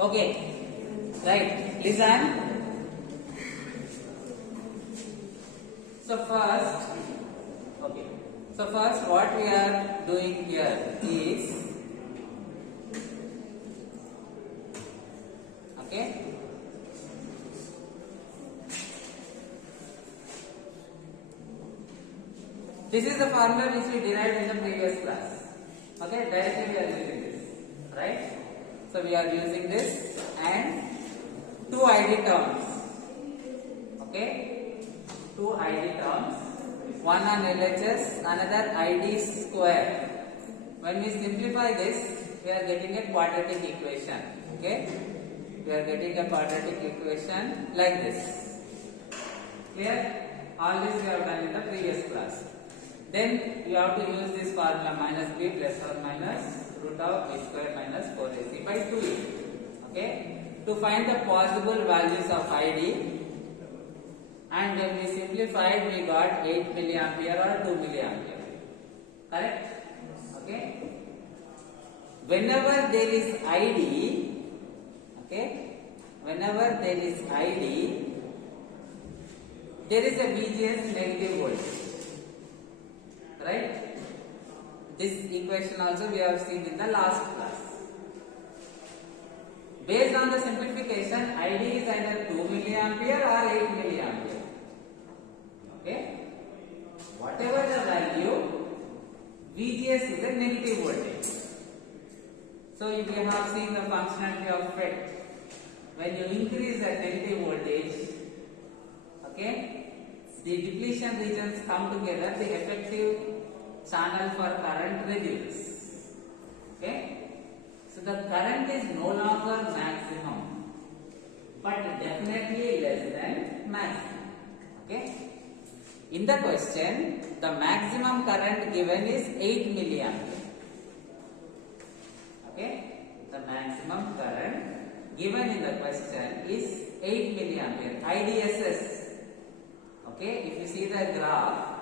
Okay, right, listen. So first what we are doing here is, okay, this is the formula which we derived in the previous class. Okay, directly we are using this, right? So we are using this and two ID terms. Okay, two ID terms, one on LHS, another ID square. When we simplify this, we are getting a quadratic equation. Okay, we are getting a quadratic equation like this. Clear? All this we have done in the previous class. Then you have to use this formula minus b plus or minus root of b square minus 4ac by 2a. Okay, to find the possible values of ID, and when we simplified we got 8 milliampere or 2 milliampere. Correct? Okay. Whenever there is ID, okay, whenever there is ID, there is a VGS negative voltage. Right? This equation also we have seen in the last class. Based on the simplification, ID is either 2 milliampere or 8 milliampere. Okay? Whatever the value, VGS is a negative voltage. So if you have seen the functionality of FET, when you increase the negative voltage, okay, the depletion regions come together, the effective channel for current reduces. Okay, so the current is no longer maximum, but definitely less than maximum. Okay, in the question, the maximum current given is 8 milliampere. Okay, the maximum current given in the question is 8 milliampere, IDSS. Okay, if you see the graph,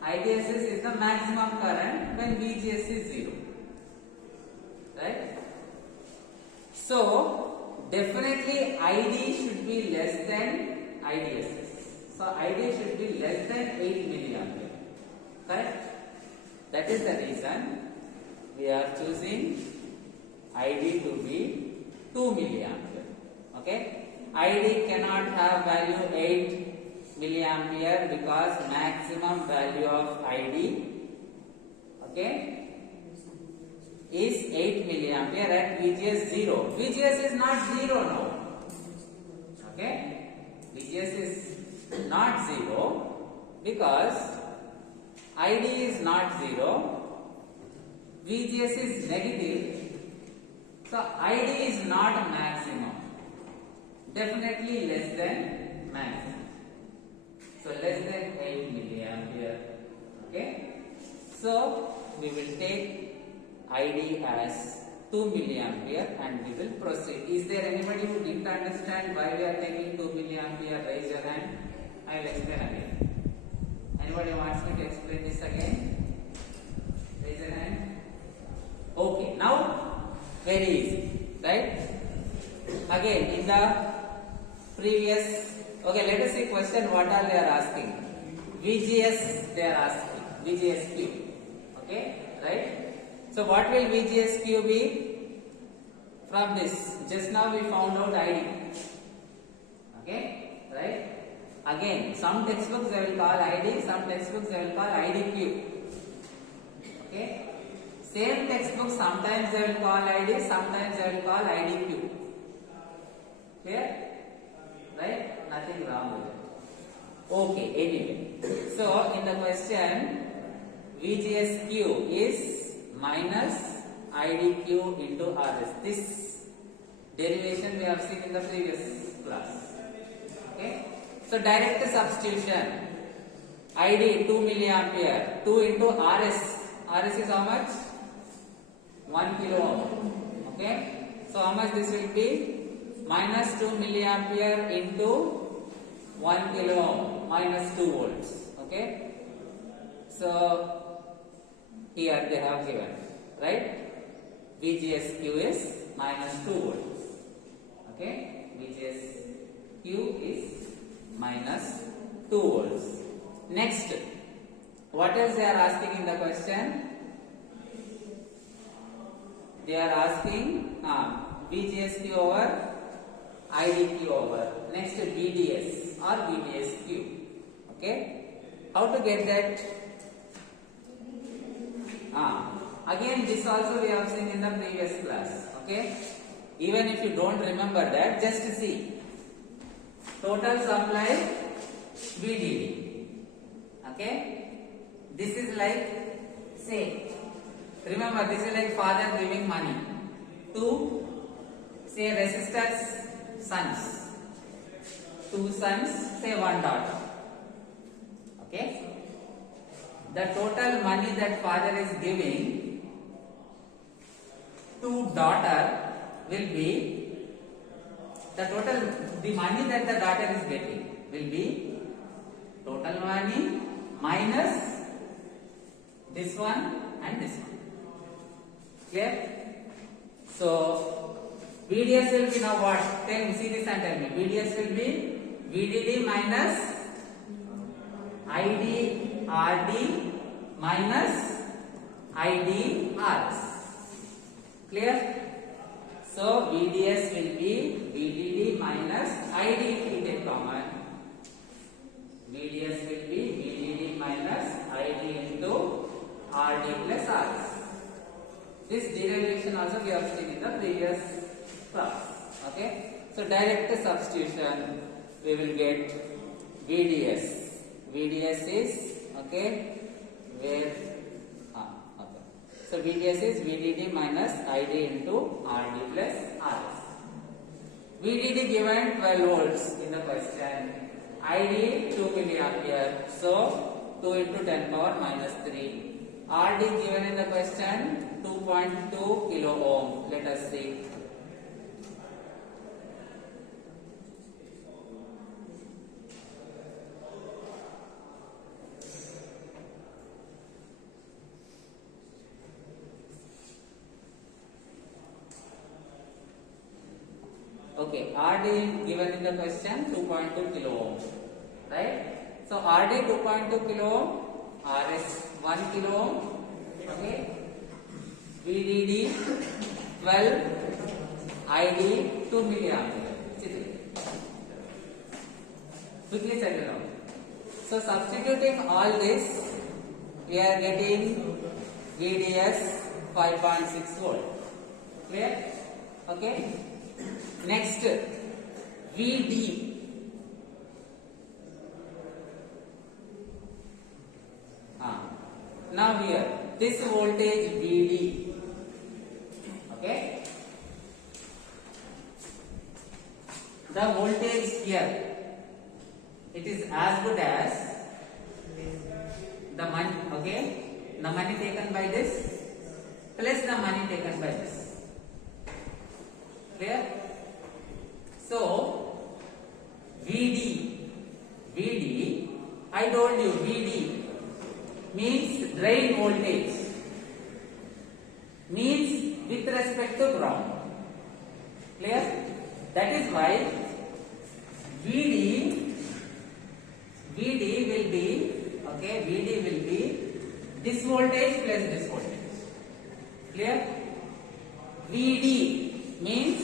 IDSS is the maximum current when VGS is 0. Right? So, definitely ID should be less than IDSS. So, ID should be less than 8 milliampere. Correct? That is the reason we are choosing ID to be 2 milliampere. Okay? ID cannot have value 8 milliampere because maximum value of ID, okay, is 8 milliampere at VGS 0. VGS is not 0 now. Okay, VGS is not 0 because ID is not 0. VGS is negative. So ID is not maximum. Definitely less than maximum. So less than 8 milliampere. Okay. So we will take ID as 2 milliampere and we will proceed. Is there anybody who didn't understand why we are taking 2 milliampere? Raise your hand. I will explain again. Anybody wants me to explain this again? Raise your hand. Okay. Now very easy, right? Again in the previous. Okay, let us see question what all they are asking. VGS they are asking. VGSQ. Okay, right? So what will VGSQ be? From this, just now we found out ID. Okay, right? Again, some textbooks they will call ID, some textbooks they will call IDQ. Okay, same textbook sometimes they will call ID, sometimes they will call IDQ. Clear? Right? Nothing wrong with it. Okay, anyway. So, in the question, VGSQ is minus IDQ into RS. This derivation we have seen in the previous class. Okay? So, direct substitution. ID 2 milliampere. 2 into RS. RS is how much? 1 kilo ohm. Okay? So, how much this will be? Minus 2 milliampere into 1 kilo ohm, minus 2 volts. Okay, so here they have given, right? VGSQ is minus 2 volts. Okay, VGSQ is minus 2 volts. Next, what else they are asking in the question? They are asking VGSQ over IDQ over next VDS or VDSQ. Okay, how to get that? Again, this also we have seen in the previous class. Okay, even if you don't remember that, just see total supply VDD. Okay, this is like, say, remember this is like father giving money to, say, resistors sons, 2 sons, say 1 daughter. Okay, the total money that father is giving to daughter will be the money that the daughter is getting will be total money minus this one and this one. Clear? So VDS will be now what? Tell me, see this and tell me. VDS will be VDD minus IDRD minus IDRs. Clear? So VDS will be VDD minus ID, take common. VDS will be VDD minus ID into RD plus Rs. This derivation also we have seen in the previous class. Okay, so direct substitution, we will get VDS. VDS is, okay, where okay. So VDS is VDD minus ID into RD plus Rs. VDD given 12 volts in the question. ID 2 milliampere. So 2 into 10 power minus 3. RD given in the question 2.2 kilo ohm. Let us see. Okay, RD given in the question 2.2 kilo ohm, right? So RD 2.2 kilo ohm, RS 1 kilo ohm, okay? VDD 12, ID 2 milliampere. Quickly check it out. So substituting all this, we are getting VDS 5.6 volt. Clear? Okay. Next, VD. Now here, this voltage VD. Okay. The voltage here, it is as good as the money. Okay. The money taken by this plus the money taken by this. Clear? So VD, I told you VD means drain voltage, means with respect to ground. Clear? That is why VD will be, okay, VD will be this voltage plus this voltage. Clear? VD means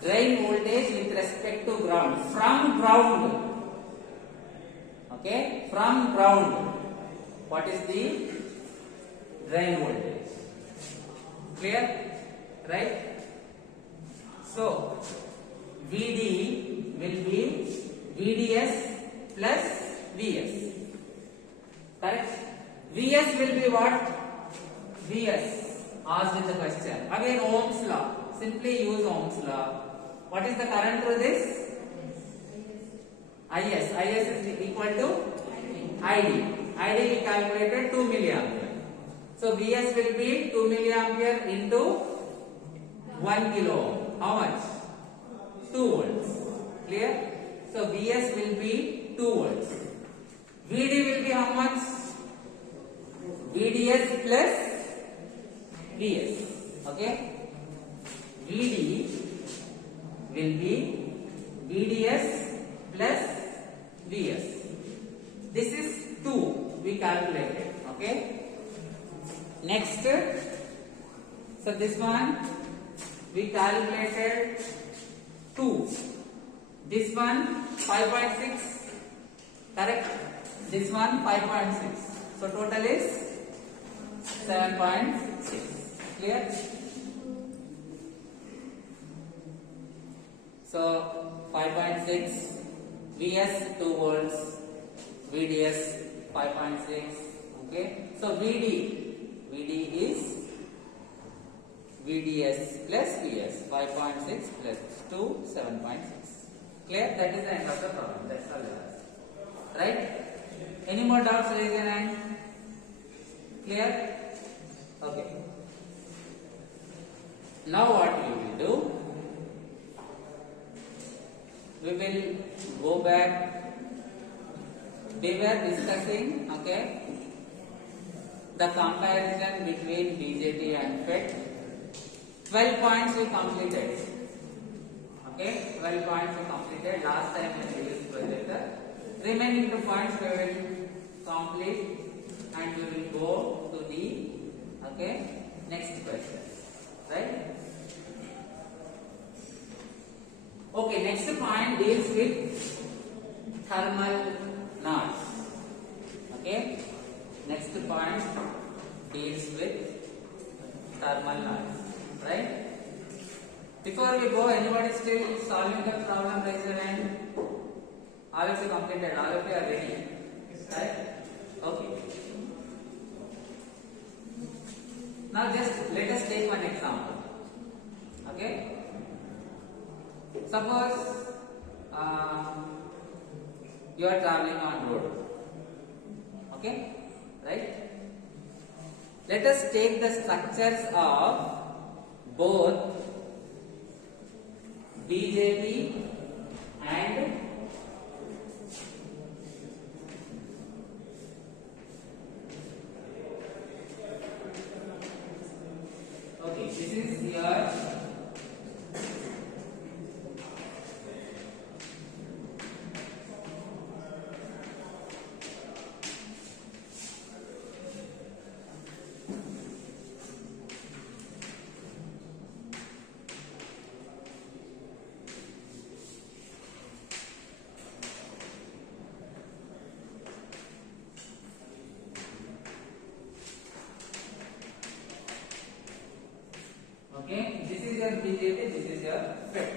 drain voltage with respect to ground, from ground. Okay, from ground. What is the drain voltage? Clear? Right? So VD will be VDS plus VS. Correct? VS will be what? VS asked in the question. Again, Ohm's law. Simply use Ohm's law. What is the current through this? IS. IS is equal to ID. ID we calculated 2 milliampere. So VS will be 2 milliampere into 1 kilo ohm. How much? 2 volts. Clear? So VS will be 2 volts. VD will be how much? VDS plus VS. Okay? VD will This is 2. We calculated. Okay. Next, so this one we calculated 2. This one 5.6. Correct. This one 5.6. So total is 7.6. Clear? So 5.6, Vs 2 volts, Vds 5.6. Okay. So Vd is Vds plus Vs, 5.6 plus 2, 7.6. Clear? That is the end of the problem. That's all there is. Right? Any more doubts? Raise your hand. Clear? Okay. Now what we will do? We will go back. We were discussing, okay, the comparison between BJT and FET. 12 points we completed. Okay, 12 points we completed last time in the previous projector. Remaining 2 points we will complete and we will go to the next question. Right? Okay, next point deals with thermal noise. Okay, next point deals with thermal noise. Right? Before we go, anybody still solving the problem? Raise your hand. All of you completed. All of you are ready. Right? Okay. Now just let us take one example. Okay. Suppose you are traveling on road. Okay. Right? Let us take the structures of both BJT and okay, this is your okay, this is your BJT, this is your FET.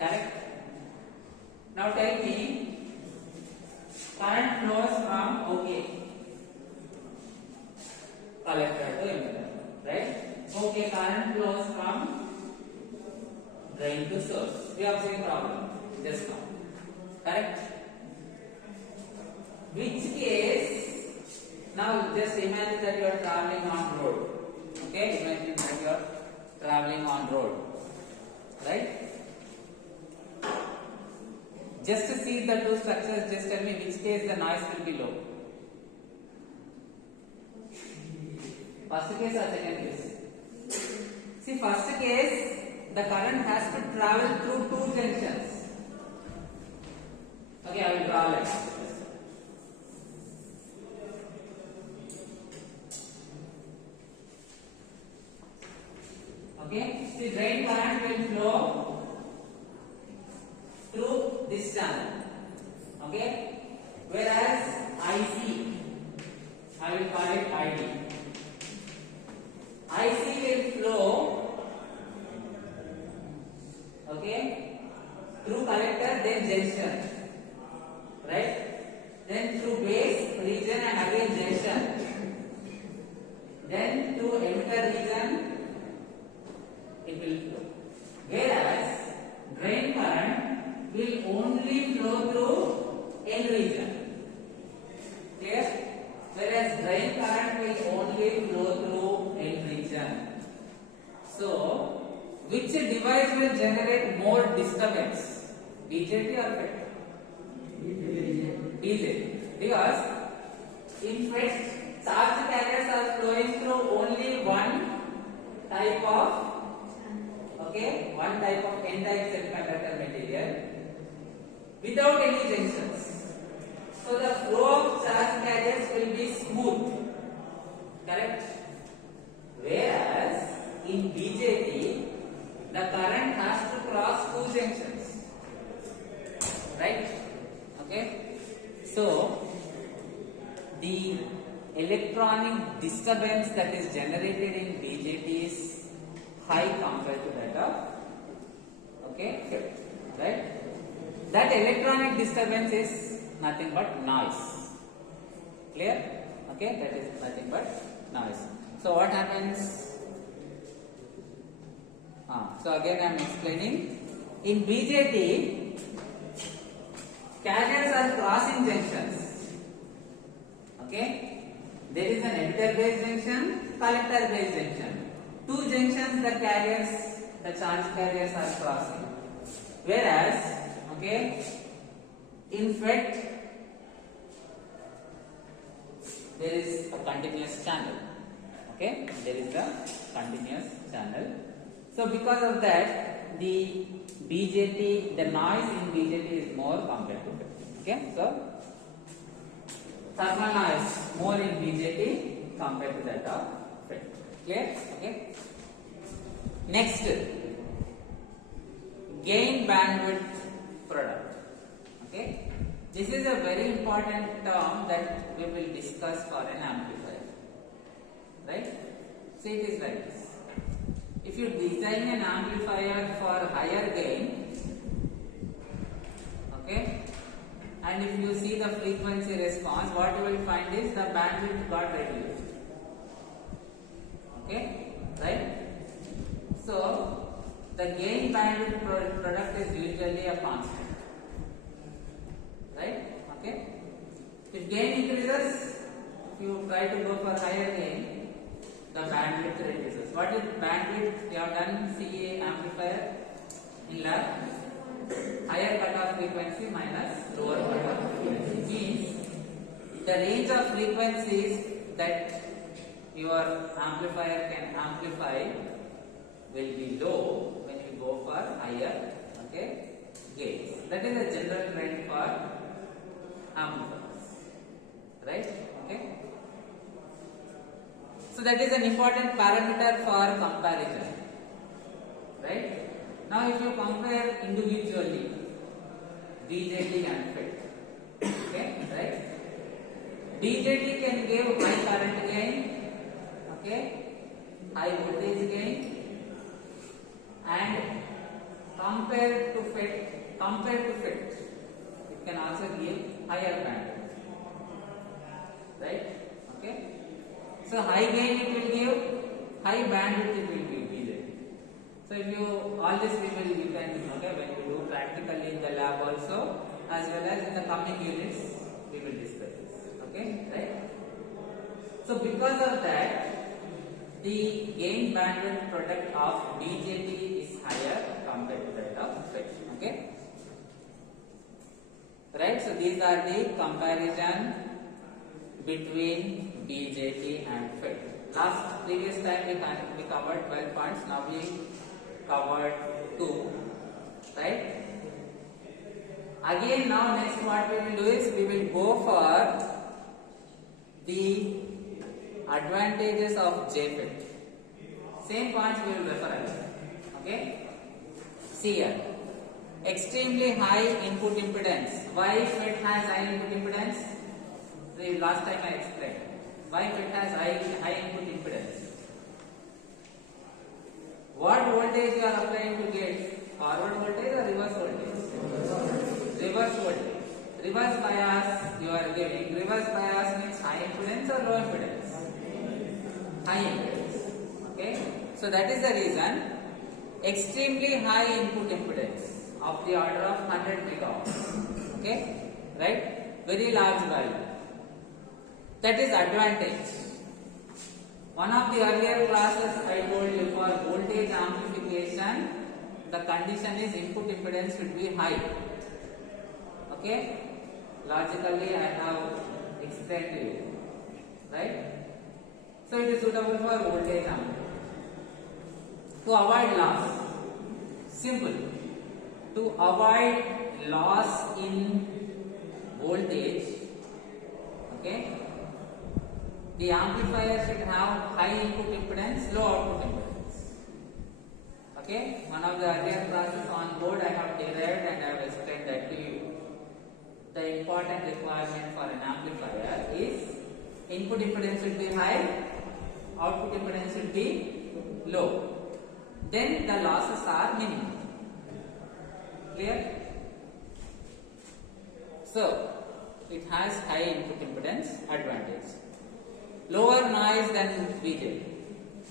Correct? Now tell me, current flows from collector to emitter, right? Okay, current flows from drain to source. We have seen problem just now. Correct? Which case, now just imagine that you are traveling on road. Okay, imagine that you are traveling on road, right? Just to see the two structures, just tell me which case the noise will be low. First case or second case? See, first case, the current has to travel through two junctions. Okay, I will draw like this. Okay, see, drain current will flow through this channel. Okay, whereas IC, I will call it ID. IC will flow, okay, through collector, then junction, right? Then through base region and again junction. Then to emitter region, it will flow. Whereas drain current will only flow through N region. Clear? Whereas drain current will only flow through N region. So, which device will generate more disturbance? BJT or FET? BJT. Because in FET, charge carriers are flowing through only one type of one type of N-type semiconductor material without any junctions. So the flow of charge carriers will be smooth, correct? Whereas in BJT, the current has to cross two junctions, right? Okay. So the electronic disturbance that is generated in BJT is high compared to that of, okay, right? That electronic disturbance is nothing but noise. Clear? Okay, that is nothing but noise. So what happens? So again I am explaining. In BJT, carriers are crossing junctions. Okay, there is an emitter base junction, collector base junction. Two junctions the charge carriers are crossing. Whereas, okay, in FET there is a continuous channel. Okay, there is a continuous channel. So because of that, the BJT, the noise in BJT is more compared to FET. Okay, so thermal noise more in BJT compared to that of FET. Clear? Okay. Next, gain bandwidth product. Okay, this is a very important term that we will discuss for an amplifier. Right? See, it is like this. If you design an amplifier for higher gain, okay, and if you see the frequency response, what you will find is the bandwidth got reduced. Okay, right? So the gain bandwidth product is usually a constant, right? Okay. If gain increases, if you try to go for higher gain, the bandwidth reduces. What is bandwidth? We have done CA amplifier in lab. Higher cutoff frequency minus lower cutoff frequency means the range of frequencies that your amplifier can amplify will be low when you go for higher, okay, gains. That is a general trend for amplifiers, right? Okay. So that is an important parameter for comparison, right? Now if you compare individually BJT and FET, okay, right? BJT can give high current gain, okay, high voltage gain, and compared to FET, it can also give higher bandwidth, right? Okay. So high gain it will give, high bandwidth it will give BJT. So if you all this you can, okay, when we do practically in the lab also, as well as in the coming units we will discuss this. Okay, right? So because of that, the gain bandwidth product of BJT is higher compared to that of FET. Okay, right? So these are the comparison between BJT and FET. Previous time we covered 12 points. Now we covered 2, right? Again, now next what we will do is we will go for the advantages of JFET. Same points we will refer again. Okay? See here. Extremely high input impedance. Why FET has high input impedance? The last time I explained. Why FET has high input impedance? What voltage you are applying to gate? Forward voltage or reverse voltage? Reverse voltage. Reverse bias you are giving. Reverse bias means high impedance or low impedance? High impedance. Okay. So that is the reason extremely high input impedance of the order of 100 megaohms. Okay. Right? Very large value. That is advantage. One of the earlier classes I told you for voltage amplification, the condition is input impedance should be high. Okay? Logically I have explained to you. Right? So it is suitable for voltage amplification. To avoid loss, simple. To avoid loss in voltage, the amplifier should have high input impedance, low output impedance. Okay, one of the earlier classes on board I have derived and I have explained that to you. The important requirement for an amplifier is input impedance should be high, output impedance should be low. Then the losses are minimum. Clear? So, it has high input impedance advantage. Lower noise than BJT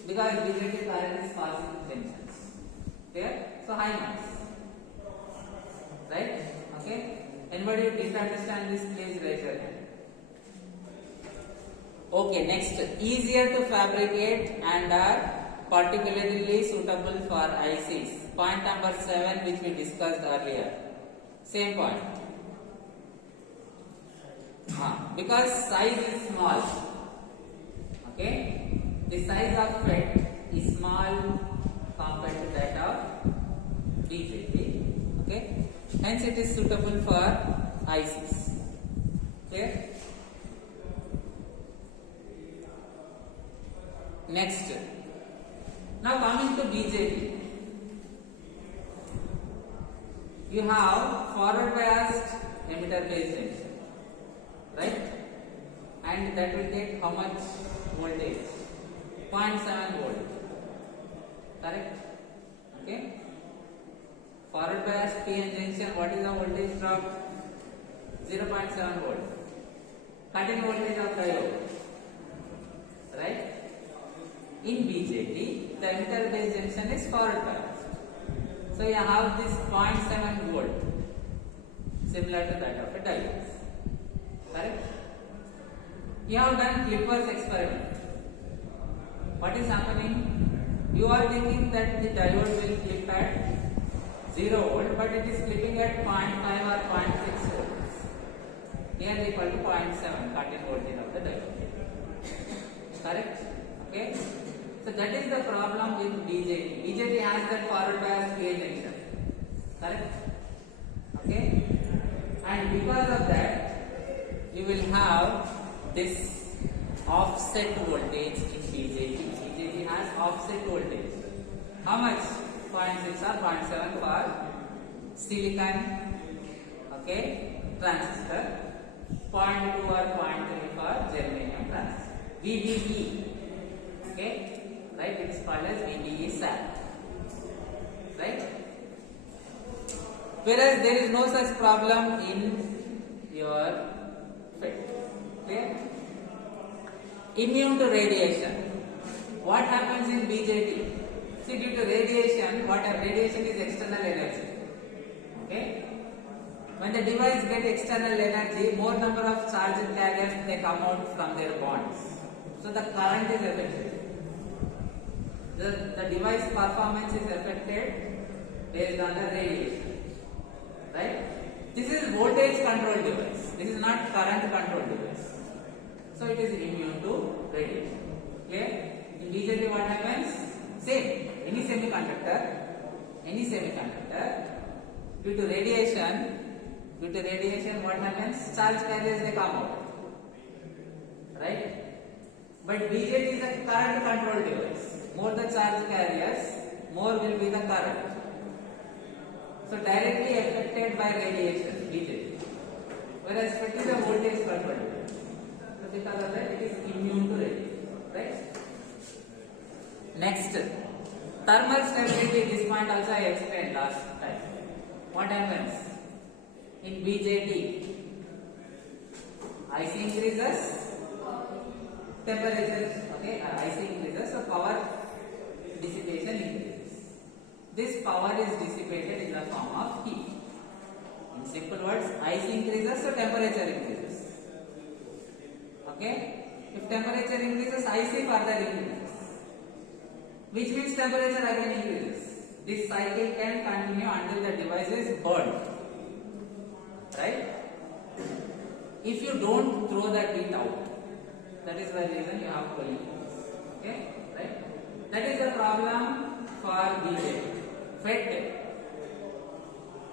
because BJT current is passing junctions. Clear? So, high noise. Right? Okay? Anybody who didn't understand this, please raise your hand. Okay, next. Easier to fabricate and are particularly suitable for ICs. Point number 7 which we discussed earlier. Same point. Because size is small. Okay? The size of FET is small compared to that of BJT. Okay? Hence it is suitable for ICs. Clear? Next. Now coming to BJT. You have forward biased emitter phase junction. Right? And that will take how much voltage? 0.7 volt. Correct? Okay? Forward bias PN junction, what is the voltage drop? 0.7 volt. Cutting voltage of diode. Right? In BJT, the emitter base junction is forward biased. So you have this 0.7 volt, similar to that of a diode. Correct? You have done Clippers experiment. What is happening? You are thinking that the diode will clip at 0 volt, but it is clipping at 0.5 or 0.6 volts. Here is equal to 0.7 cutting voltage of the diode. Correct? Okay? So that is the problem with BJT. BJT has that forward bias PN junction. Correct? Okay? And because of that, you will have this offset voltage in BJT. BJT has offset voltage. How much? 0.6 or 0.7 for silicon, okay, transistor. 0.2 or 0.3 for germanium transistor. VBE, okay, right? It is called as VBE SAT, right? Whereas there is no such problem in your FET. Clear? Immune to radiation. What happens in BJT? See, due to radiation, radiation is external energy. Okay? When the device gets external energy, more number of charge carriers they come out from their bonds. So the current is affected. The device performance is affected based on the radiation. Right? This is voltage control device. This is not current control device. So it is immune to radiation. Clear? In BJT what happens? Same. Any semiconductor, due to radiation what happens? Charge carriers they come out. Right? But BJT is a current control device. More the charge carriers, more will be the current. So directly affected by radiation, BJT. Whereas FET is a voltage control device. So because of that, it is immune to radiation. Right? Next, thermal stability. This point also I explained last time. What happens in BJT? IC increases, temperature. Okay, IC increases, so power dissipation increases. This power is dissipated in the form of heat. In simple words, IC increases, so temperature increases. Okay, if temperature increases, IC further increases. Which means temperature again increases. This cycle can continue until the device is burned. Right? If you don't throw that heat out, that is the reason you have cooling. Okay? Right? That is the problem for BJT. FET.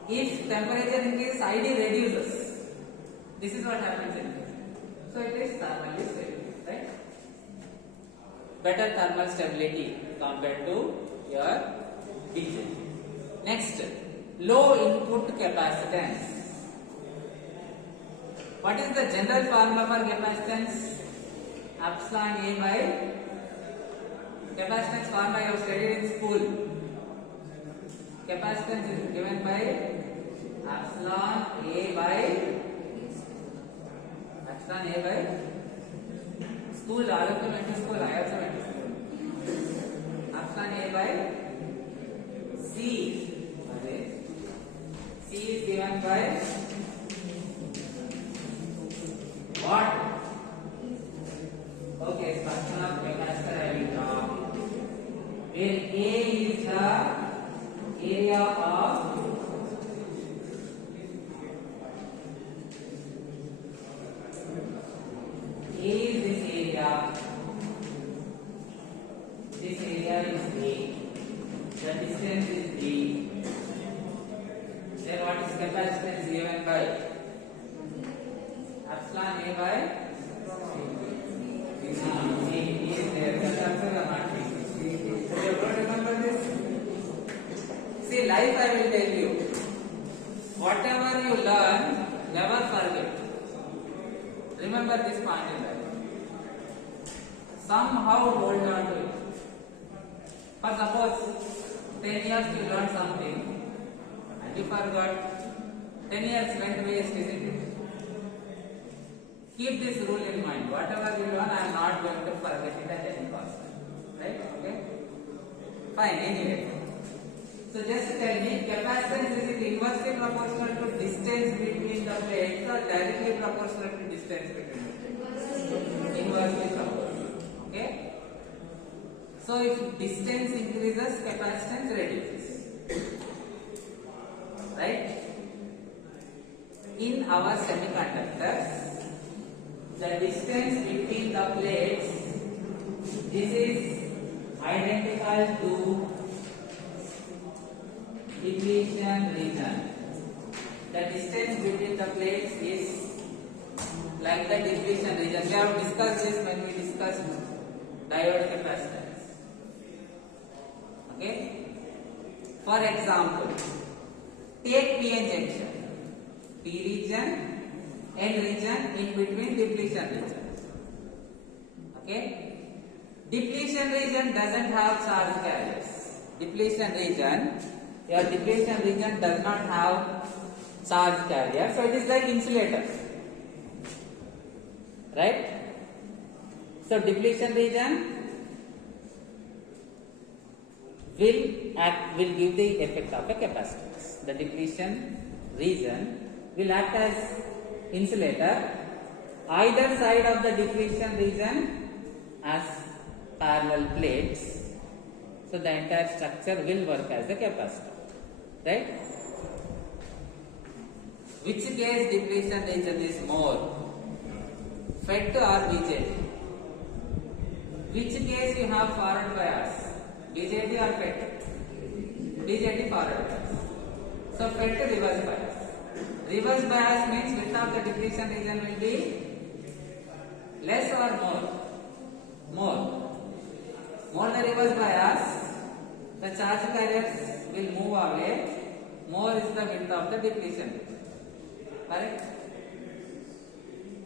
If temperature increases, ID reduces. This is what happens in this. So it is thermally stable. Right? better thermal stability compared to your BJT. Next, low input capacitance. What is the general formula for capacitance? Epsilon A by capacitance formula you have studied in school. Capacitance is given by epsilon A by school. All of you went to school. I also went to school. Epsilon A by C. C is given by what? Okay, function of capacitor I will draw. Where A is the area of A is this area. This area is A. The distance is D. Then what is capacitance given by epsilon A by C is there. That answer or not? You don't remember this? See, life I will tell you. Whatever you learn, never forget. Remember this point in life. Somehow hold on to it. For suppose 10 years you learned something and you forgot. 10 years went waste, isn't it? Keep this rule in mind. Whatever you learn, I am not going to forget it at any cost. Right? Okay? Fine, anyway. So just tell me, capacitance is it inversely proportional to distance between the plates or directly proportional to distance between the plates? Inversely proportional. Okay? So if distance increases, capacitance reduces. Right? In our semiconductors, the distance between the plates, this is identical to depletion region. The distance between the plates is like the depletion region. We have discussed this when we discussed diode capacitance. Okay? For example, take PN junction. P region, N region, in between depletion region. Okay? Depletion region doesn't have charge carriers. Depletion region, your depletion region does not have charge carrier, so it is like insulator. Right? So depletion region will give the effect of a capacitance. The depletion region will act as insulator. Either side of the depletion region as parallel plates, so the entire structure will work as a capacitor. Right? Which case depletion region is more? FET or BJT? Which case you have forward bias? BJT or FET? BJT forward bias. So FET reverse bias. Reverse bias means width of the depletion region will be less or more? More. More the reverse bias, the charge carriers will move away. More is the width of the depletion region. Correct?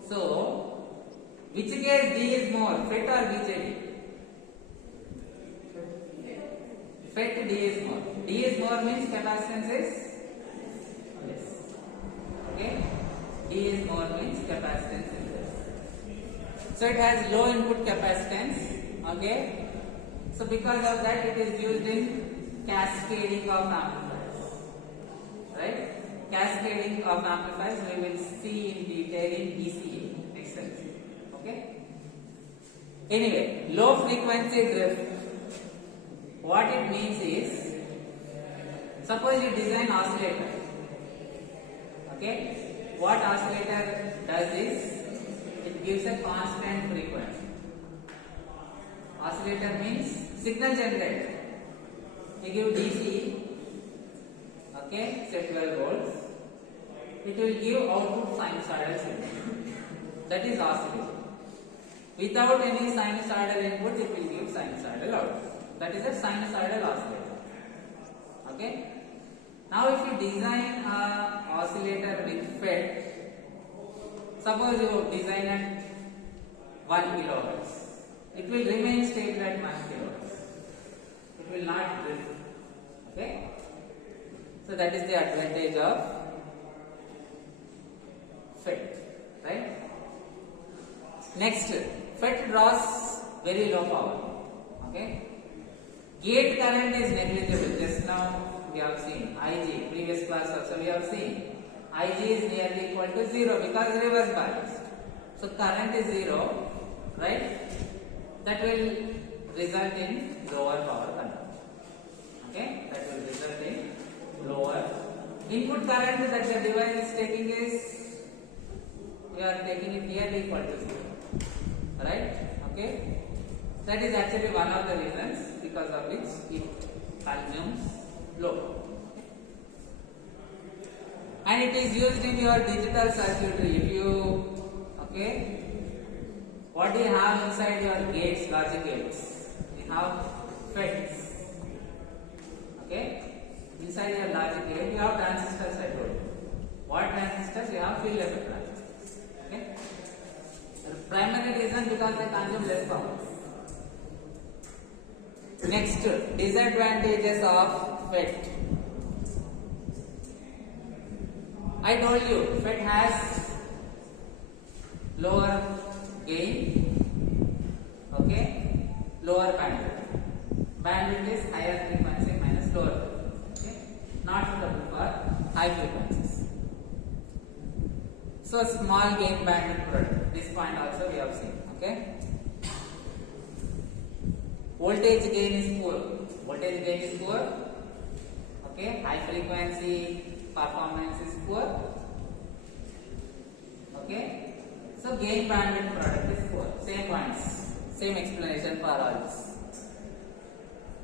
So, which case D is more, FET or BJT? FET D is more. D is more means capacitance is less. Okay? D is more means capacitance is less. So it has low input capacitance. Okay? So because of that it is used in cascading of amplifiers. Right? Cascading of amplifiers we will see in detail in ECA next lecture. Okay? Anyway, low frequency drift. What it means is, suppose you design oscillator. Okay? What oscillator does is, it gives a constant frequency. Oscillator means signal generator. You give DC, okay, say 12 volts. It will give output sinusoidal signal. That is oscillation. Without any sinusoidal input, it will give sinusoidal output. That is a sinusoidal oscillator. Okay. Now, if you design a oscillator with FET, suppose you design at 1 kilohertz, it will remain stable at 1 kilohertz. It will not drift. Okay. So that is the advantage of FET, right? Next, FET draws very low power. Okay. Gate current is negligible. Just now we have seen Ig. Previous class also we have seen Ig is nearly equal to 0 because reverse biased. So current is 0, right? That will result in lower power consumption. Okay, that will result in lower input current that the device is taking is, we are taking it nearly equal to 0, right? Okay, that is actually one of the reasons because of which it consumes low. And it is used in your digital circuitry. If you, okay, what do you have inside your gates, logic gates? You have FETs. Okay, inside your logic gate you have transistors. I told you. What transistors? You have field effect transistors. Okay, the primary reason because they consume less power. Next, disadvantages of FET. I told you FET has lower gain, okay, lower bandwidth. Bandwidth is higher frequency minus lower frequency. Okay, not suitable for high frequencies. So small gain bandwidth product. This point also we have seen. Okay. Voltage gain is poor. Voltage gain is poor. Okay. High frequency performance is poor. Okay. So gain bandwidth product is poor. Same points. Same explanation for all this.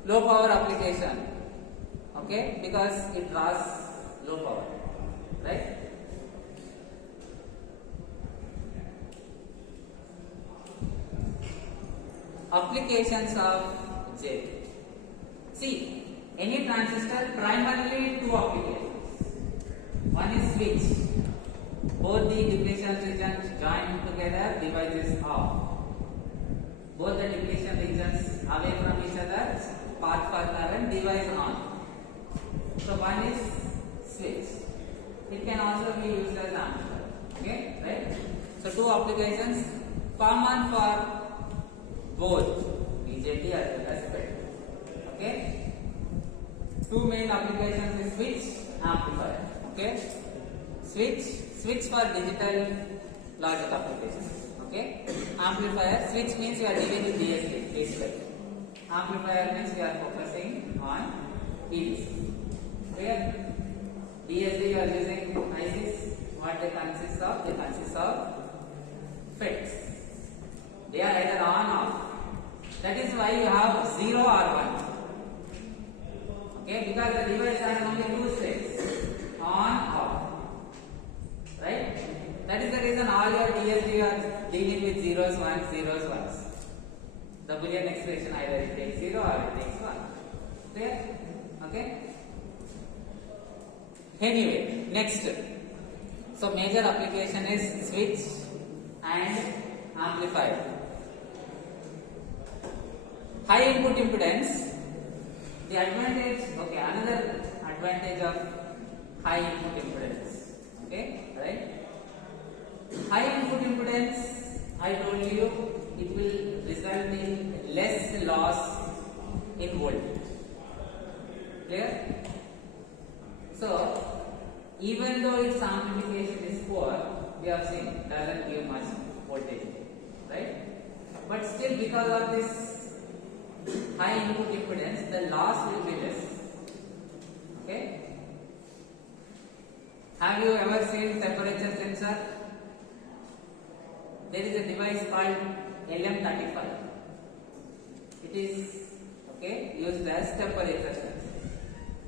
Low power application. Okay. Because it draws low power. Right. Applications of J. See, any transistor primarily two applications. One is switch. Both the depletion regions join together, device is off. Both the depletion regions away from each other, path for current, device on. So one is switch. It can also be used as amplifier. Okay, right? So two applications common for both BJT as well as FET. Okay, two main applications is switch, amplifier. Okay, switch for digital logic applications. Okay, amplifier, switch means we are dealing with DSP basically. Amplifier means we are focusing on EDC. Where DSP you are using ICs. What they consist of? They consist of FETs. They are either on or off. That is why you have 0 or 1. Okay, because the device has only two states, on, off. Right? That is the reason all your DSP are dealing with zeros, ones, zeros, ones. The Boolean expression either it takes 0 or it takes 1. Clear? Okay? Anyway, next. So major application is switch and amplifier. High input impedance. The advantage, okay, another advantage of high input impedance. Okay, right? High input impedance, I told you, it will result in less loss in voltage. Clear? So, even though its amplification is poor, we have seen doesn't give much voltage, right? But still, because of this high input impedance, the loss will be less. Okay? Have you ever seen temperature sensor? There is a device called LM35. It is used as temperature sensor.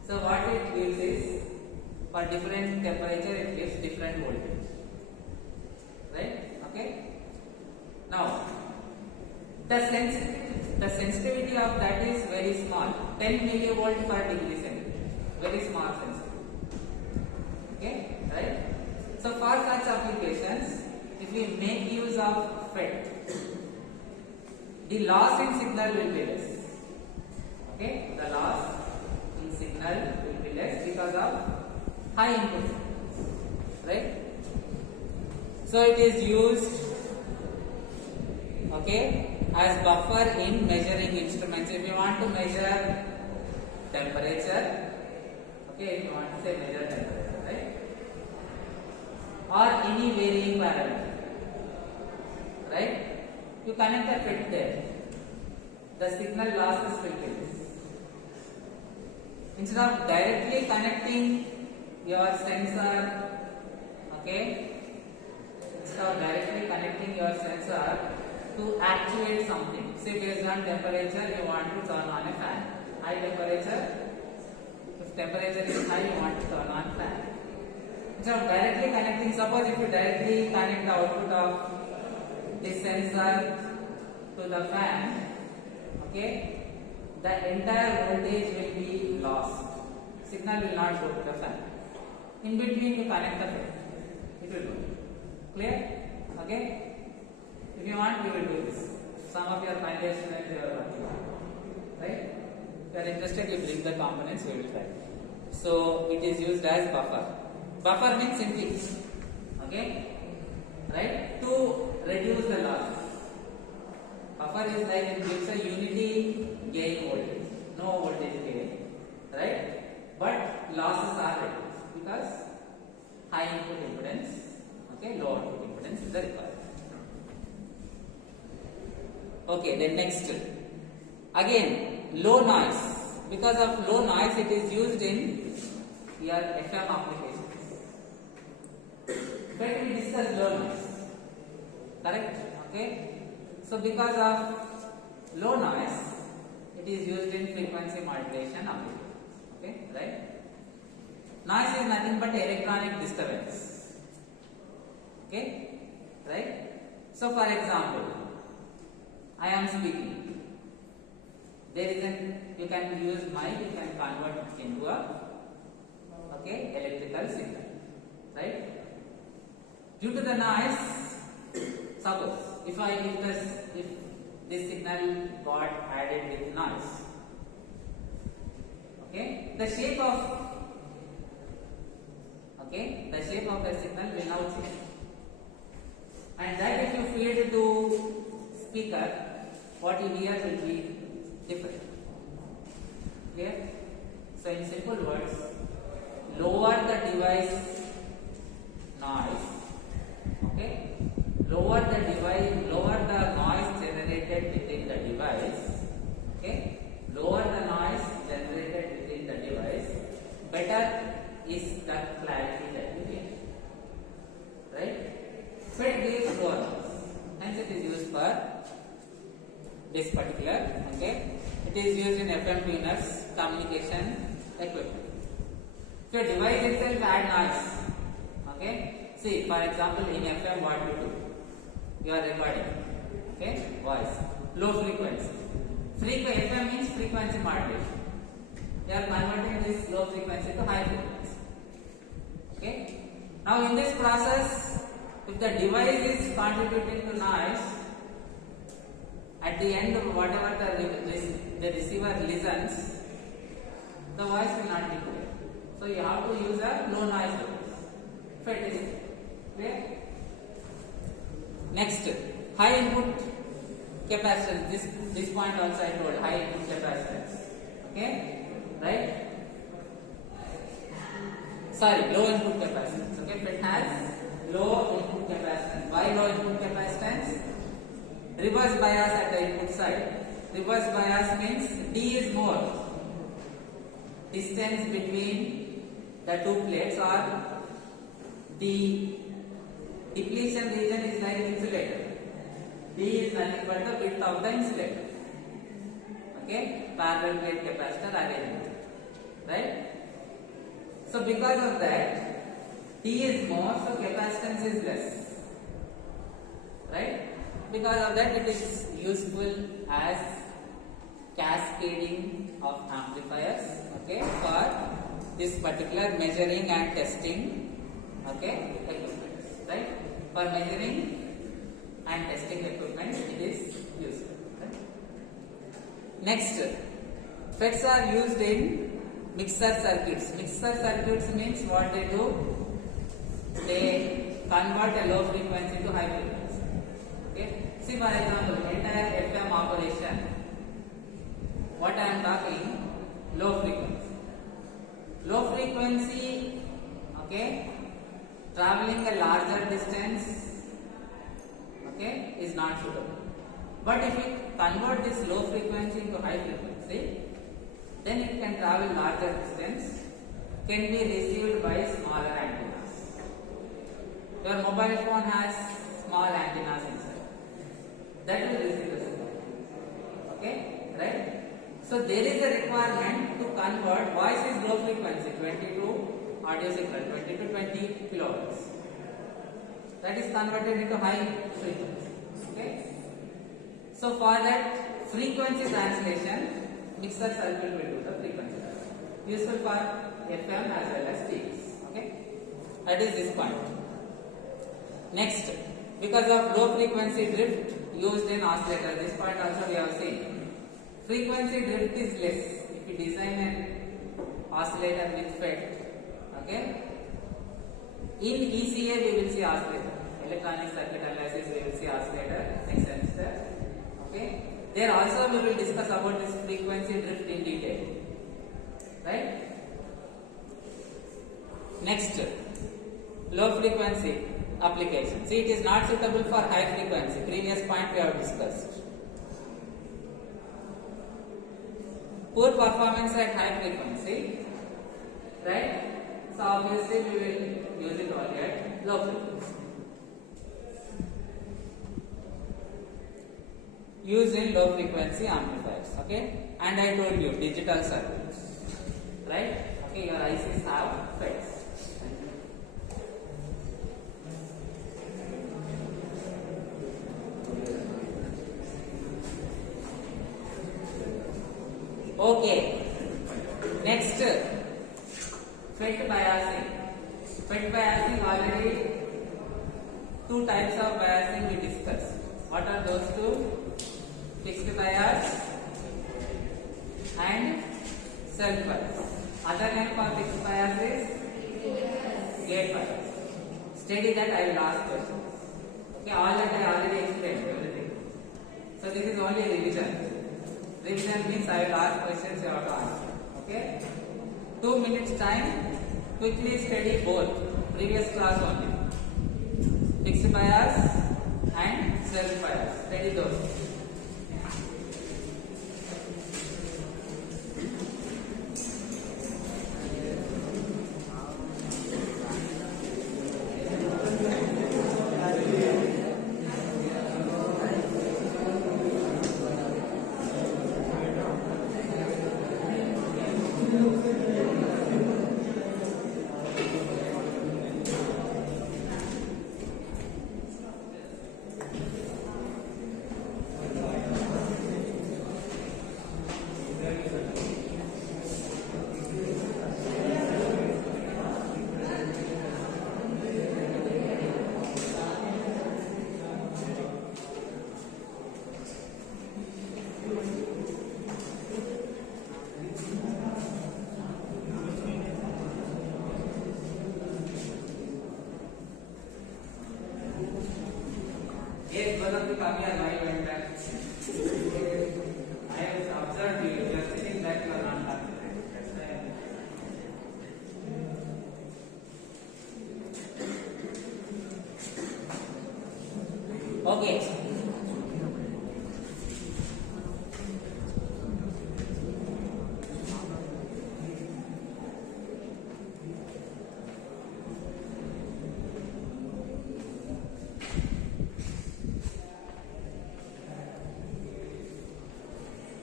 So what it gives is, for different temperature it gives different voltage. Right? Okay? Now, The sensitivity of that is very small, 10 millivolt per degree centigrade, very small sensitivity. Okay, right? So for such applications, if we make use of FET, the loss in signal will be less. Okay, the loss in signal will be less because of high input, right? So it is used, okay, as buffer in measuring instruments. If you want to measure temperature, okay, if you want to say measure temperature, right, or any varying parameter, right, you connect a FET there, the signal losses will be less. Instead of directly connecting your sensor, okay, instead of directly connecting your sensor to actuate something, say based on temperature you want to turn on a fan, high temperature, if temperature is high you want to turn on fan. Instead of directly connecting, suppose if you directly connect the output of this sensor to the fan, okay, the entire voltage will be lost, signal will not go to the fan. In between you connect the FET, it will go. Clear? Okay? If you want, we will do this. Some of your final year students they are working on, right? If you are interested, you bring the components, we will try. So it is used as buffer. Buffer means simply, okay, right, to reduce the loss. Buffer is like it gives a unity gain voltage, no voltage gain, right? But losses are reduced because high input impedance, okay, low output impedance is the required. Okay, then next, again low noise. Because of low noise, it is used in your FM applications. But we discussed low noise, correct? Okay. So because of low noise, it is used in frequency modulation applications. Okay, right? Noise is nothing but electronic disturbance. Okay, right? So for example, I am speaking. There is you can use mic, you can convert it into a, okay, electrical signal, right? Due to the noise, suppose if this signal got added with noise, okay, the shape of the signal will now change, and that if you feed to speaker, what you hear will be different. Clear? So in simple words, lower the device noise, okay, lower the noise generated within the device, okay, lower the noise generated within the device, better is the clarity that you get, right? FET gives lower noise, hence it is used for this particular, okay, it is used in FM tuners, communication equipment. So device itself add noise, okay. See, for example, in FM what you do, you are recording, okay, voice, low frequency. FM means frequency modulation. You are converting this low frequency to high frequency. Okay. Now in this process, if the device is contributing to noise, at the end of whatever the receiver listens, the voice will not be clear. So you have to use a low noise device. FET is clear. Next, high input capacitance. This point also I told, high input capacitance. Okay, right? Sorry, low input capacitance. Okay, FET has low input capacitance. Why low input capacitance? Reverse bias at the input side. Reverse bias means D is more. Distance between the two plates, or the depletion region is like insulator. D is nothing but the width of the insulator. Okay, parallel plate capacitor arrangement, right? So because of that, D is more, so capacitance is less, right? Because of that, it is useful as cascading of amplifiers, okay, for this particular measuring and testing, okay, equipment, right? For measuring and testing equipment, it is useful. Right? Next, FETs are used in mixer circuits. Mixer circuits means what they do? They convert a low frequency to high frequency. Okay. See, for example, entire FM operation. What I am talking, low frequency. Low frequency, okay, traveling a larger distance, okay, is not suitable. But if we convert this low frequency into high frequency, then it can travel larger distance, can be received by smaller antennas. Your mobile phone has small antennas inside. That will receive the signal. Okay, right? So there is a requirement to convert. Voice is low frequency, 22 audio signal, 20 to 20 kilohertz. That is converted into high frequency. Okay. So for that frequency translation, mixer circuit will do the frequency translation. Useful for FM as well as TVs. Okay. That is this point. Next, because of low frequency drift used in oscillator, this point also we have seen. Frequency drift is less if you design an oscillator with FET. Okay. In ECA we will see oscillator. Electronic circuit analysis we will see oscillator next semester. Okay. There also we will discuss about this frequency drift in detail. Right. Next, low frequency application. See, it is not suitable for high frequency. Previous point we have discussed. Poor performance at high frequency, right? So obviously we will use it only at low frequency. Use in low frequency amplifiers, okay? And I told you digital circuits, right? Okay, your ICs have FETs. Okay. Next, FET biasing. FET biasing, already two types of biasing we discussed. What are those two? Fixed bias and self bias. Other name for fixed bias is gate bias. Study that, I will ask questions. Okay, all that I already explained everything. So this is only revision. Revision means I will ask questions you have to answer. Okay? 2 minutes time. Quickly study both. Previous class only. Fixed bias and self bias. Study those. Yes, one of the copy are my went back. I have observed you. You are sitting back. You are not talking. That's why. Okay.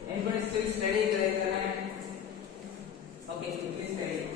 Anybody still studying right there? Okay, please study.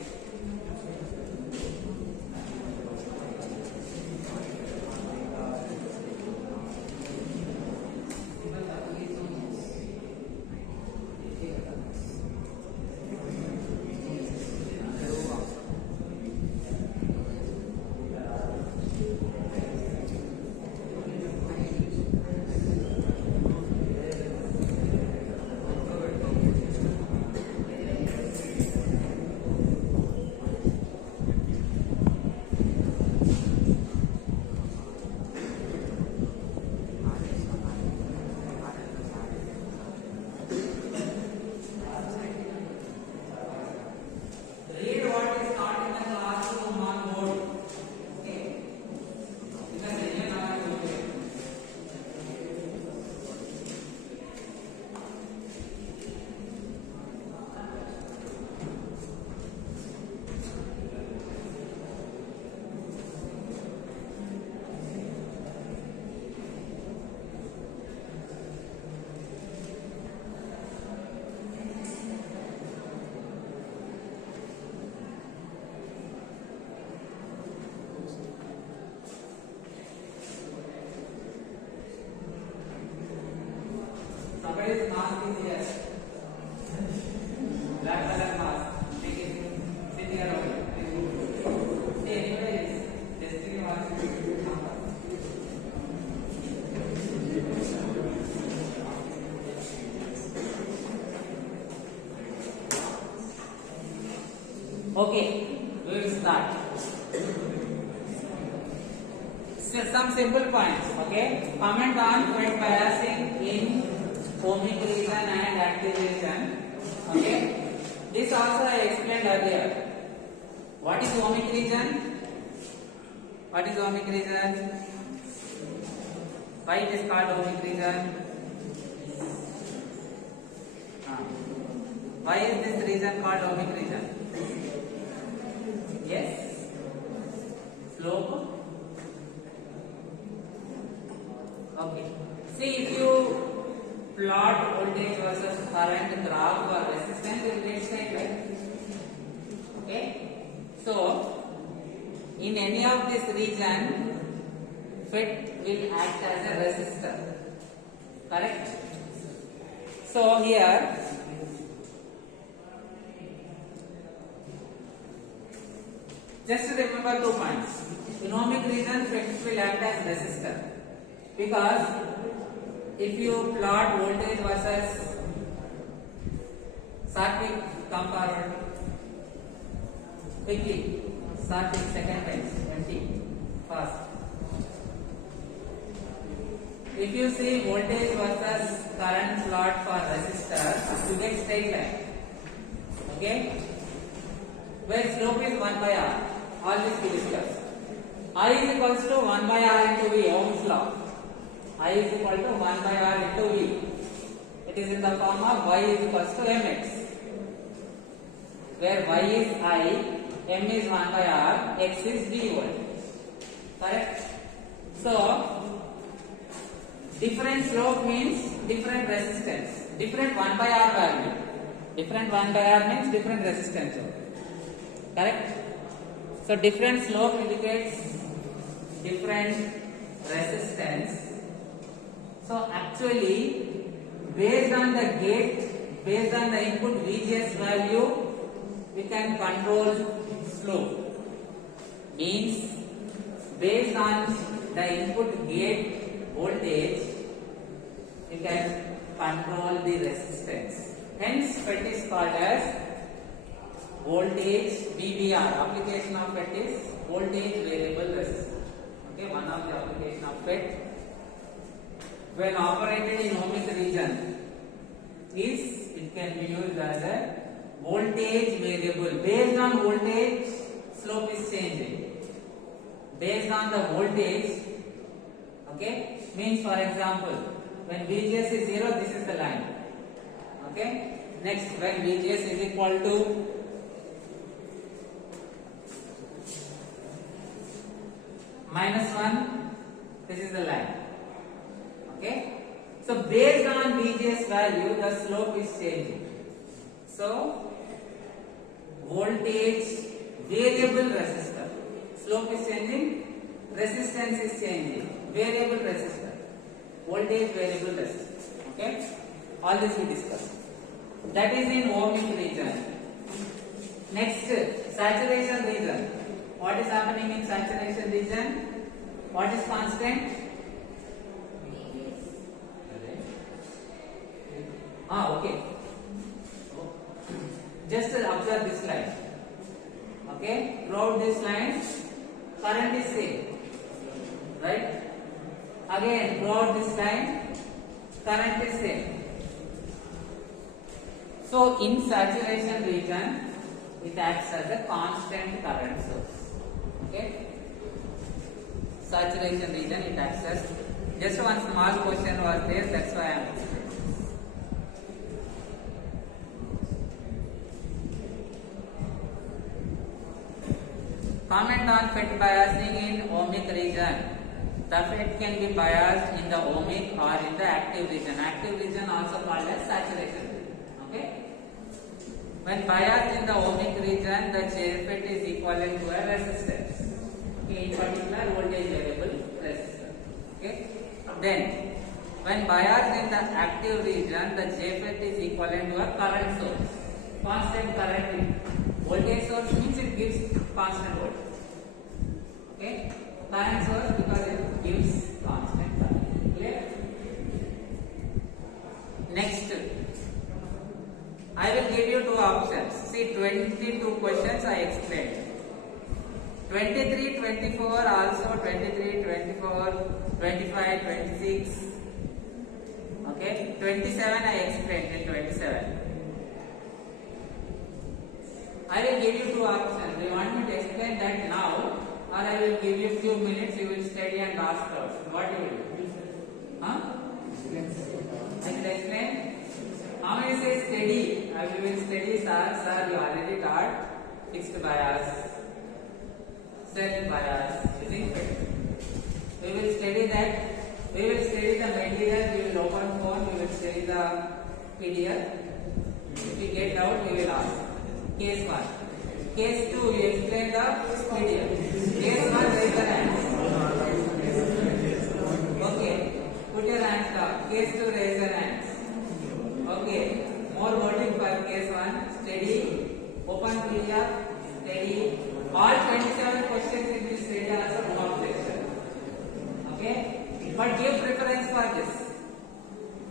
Somebody's mask is here. Black color mask. Take it. Sit here only. See, anybody is testing mask. Okay, we will start. Some simple points. Okay, comment on FET biasing in ohmic region and active region. Okay, this also I explained earlier. What is ohmic region? What is ohmic region? Why it is called ohmic region? Why is this region called ohmic region? Yes, slope. Okay. See, if you plot voltage versus current graph for resistance, you will get straight line. Okay. So, in any of this region, FET will act as a resistor. Correct? So here, just remember 2 points. In ohmic region, FET will act as resistor. Because if you plot voltage versus Satvik, come forward quickly. Satvik, second times, 20, fast. If you see voltage versus current plot for resistor, you get straight line. Okay? Where slope is 1 by R. All this we discussed. I is equals to 1 by R into V, Ohm's law. I is equal to 1 by R into V. It is in the form of Y is equals to Mx. Where Y is I, M is 1 by R, X is V volt. Correct? So, different slope means different resistance. Different 1 by R value. Different 1 by R means different resistance. Correct? So, different slope indicates different resistance. So actually, based on the gate, based on the input VGS value, we can control slope. Means, based on the input gate voltage, we can control the resistance. Hence, FET is called as voltage VBR. Application of FET is voltage variable resistor. Okay, one of the application of FET. When operated in ohmic region is, it can be used as a voltage variable. Based on voltage, slope is changing. Based on the voltage, okay, means for example, when VGS is 0, this is the line. Okay, next when VGS is equal to -1, this is the line. Okay, so based on VGS value, the slope is changing. So, voltage variable resistor. Slope is changing, resistance is changing. Variable resistor. Voltage variable resistor. Okay, all this we discussed. That is in ohmic region. Next, saturation region. What is happening in saturation region? What is constant? Okay. Just observe this line. Okay. Throughout this line, current is same. Right? Again, throughout this line, current is same. So, in saturation region, it acts as a constant current source. Okay? Saturation region, it acts as, just one small question was there, that's why I am explaining. Comment on FET biasing in ohmic region. The FET can be biased in the ohmic or in the active region. Active region also called as saturation region. Okay. When biased in the ohmic region, the FET is equivalent to a resistance. Okay, in particular voltage variable resistor. Okay. Then, When bias in the active region, the JFET is equivalent to a current source. Constant current. Voltage source means it gives constant voltage. Okay? Current source because it gives constant current. Clear? Next, I will give you two options. See, 22 questions I explained. 23, 24, also 23, 24, 25, 26. Okay, 27 I explained in 27. I will give you two options. You want me to explain that now, or I will give you few minutes, you will study and ask us. What you will do? Huh? I will explain. How many say steady? I will study, sir, you already taught fixed bias, self bias, isn't it? We will study that. We will study the material, we will open phone, we will study the PDF. If we get doubt, we will ask. Case 1. Case 2, we explain the PDF. Case 1, raise your hands. Okay. Put your hands up. Case 2, raise your hands. Okay. More voting for case 1. Steady. Open PDF. Steady. All 27 questions in this study are also mock section. Okay. But give preference for this.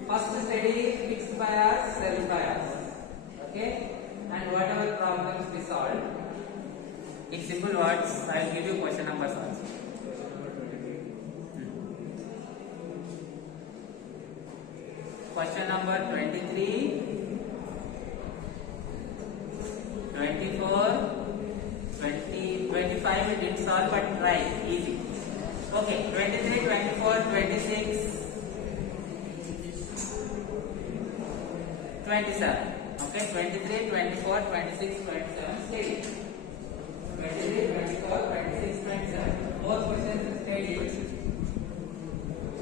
First study fixed bias, self bias. Okay. And whatever problems we solve, in simple words, I will give you question numbers also. Question number 23, 24, 20, 25 we didn't solve but try, easy. Okay, 23, 24, 26, 27. Okay, 23, 24, 26, 27, steady. 23, 24, 26, 27. Both questions steady.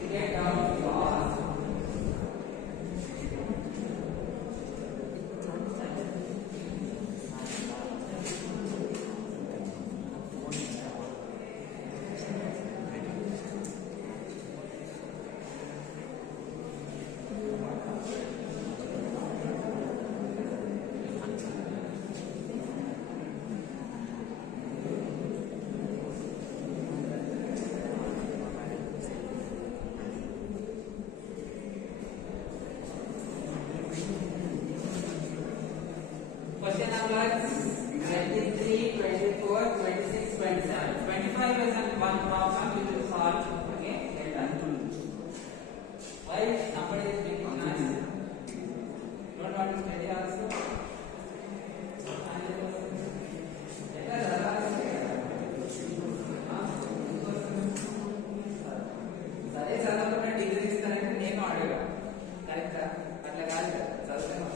We get down to loss. Question numbers 23, 24, 26, 27. 25 is one problem we will solve. Okay, get done. Why somebody is making noise? Don't want to study also? సరే చదవకుండా degree ఇస్తారంటే నేను అడగా కరెక్టా అట్లా కాదు కదా చదువుతాను